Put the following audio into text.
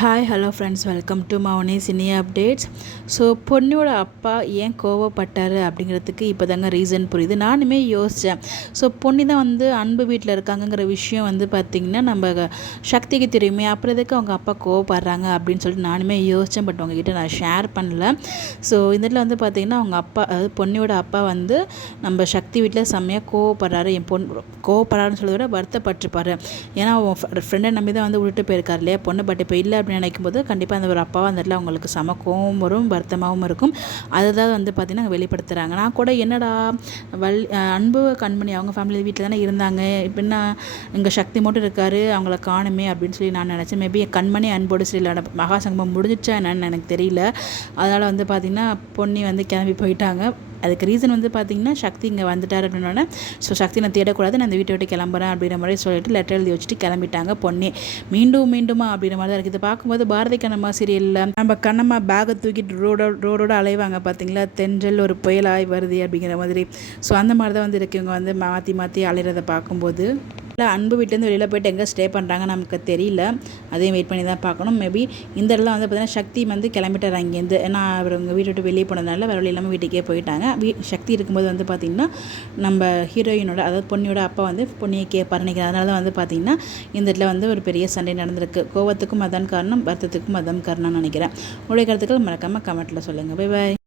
Hi hello friends, welcome to Mouni cine updates. So பொண்ணியோட அப்பா ஏன் கோவப்பட்டார் அப்படிங்கிறதுக்கு இப்போ தாங்க ரீசன் புரியுது. நானுமே யோசித்தேன். ஸோ பொண்ணு தான் அன்பு வீட்டில் இருக்காங்கங்கிற விஷயம் பார்த்திங்கன்னா நம்ம சக்திக்கு தெரியுமே, அப்புறம் எதுக்கு அவங்க அப்பா கோவப்படுறாங்க அப்படின்னு சொல்லிட்டு நானுமே யோசித்தேன். பட் உங்ககிட்ட நான் ஷேர் பண்ணல. ஸோ இதில் பார்த்திங்கன்னா அவங்க அப்பா, அதாவது பொண்ணியோட அப்பா நம்ம சக்தி வீட்டில் செம்மையாக கோவப்படுறாரு. என் பொண்ணு கோவப்படுறாருன்னு சொல்கிறத விட வருத்தப்பட்டிருப்பார். ஏன்னா அவன் ஃப்ரெண்டை நம்பி தான் விட்டுட்டு போயிருக்காரு இல்லையா பொண்ணு. பட் இப்போ இல்லை அப்படின்னு நினைக்கும் போது கண்டிப்பாக அந்த ஒரு அப்பாவாக அந்த இடத்துல அவங்களுக்கு செம கோவம் வரும், வருத்தமாகவும் இருக்கும். அதை தான் பார்த்திங்கன்னா வெளிப்படுத்துகிறாங்க. நான் கூட என்னடா அன்பு கண்மணி அவங்க ஃபேமிலி வீட்டில் தானே இருந்தாங்க, இப்போ என்ன இங்கே சக்தி மட்டும் இருக்கார், அவங்கள காணுமே அப்படின்னு சொல்லி நான் நினச்சேன். மேபி கண்மணி அன்போடு சரியில்லை, மகாசங்கமம் முடிஞ்சிச்சா என்னன்னு எனக்கு தெரியல. அதனால் பார்த்திங்கன்னா பொன்னி கிளம்பி போயிட்டாங்க. அதுக்கு ரீசன் பார்த்திங்கன்னா சக்தி இங்கே வந்துட்டார் அப்படின்னோடனே, ஸோ சக்தி நான் தேடக்கூடாது, நான் இந்த வீட்டை விட்டு கிளம்புறேன் அப்படிங்கிற மாதிரி சொல்லிட்டு லெட்டர் எழுதி வச்சுட்டு கிளம்பிட்டாங்க பொண்ணே. மீண்டுமா அப்படிங்கிற மாதிரி தான் இருக்குது. இதை பார்க்கும்போது பாரதி கண்ணம்மா சீரியலில் நம்ம கண்ணம்மா பேக்கை தூக்கிட்டு ரோடோட அலைவாங்க பார்த்தீங்களா, தென்றல் ஒரு புயலாய் வருது அப்படிங்கிற மாதிரி. ஸோ அந்த மாதிரி தான் இருக்குது இவங்க மாற்றி அலைகிறத பார்க்கும்போது. அன்பு வீட்டிலேருந்து வெளியில் போய்ட்டு எங்கே ஸ்டே பண்ணுறாங்க நமக்கு தெரியல. அதையும் வெயிட் பண்ணி தான் பார்க்கணும். மேபி இந்த இடத்துல பார்த்திங்கன்னா சக்தி கிளம்பிட்டார் அங்கேருந்து. ஏன்னா அவர் உங்கள் வீட்டை விட்டு வெளியே போனதுனால வேறு வழி இல்லாமல் வீட்டுக்கே போயிட்டாங்க. சக்தி இருக்கும்போது பார்த்திங்கன்னா நம்ம ஹீரோயினோட, அதாவது பொண்ணியோட அப்பா பொண்ணியை கேட்பார் நினைக்கிறேன். அதனால தான் பார்த்திங்கன்னா இந்த இடத்துல ஒரு பெரிய சண்டை நடந்திருக்கு. கோவத்துக்கும் அதான் காரணம், வருத்தத்துக்கும் அதான் காரணம்னு நினைக்கிறேன். உங்களுடைய கருத்துக்கள் மறக்காமல் கமெண்ட்டில் சொல்லுங்கள். Bye bye.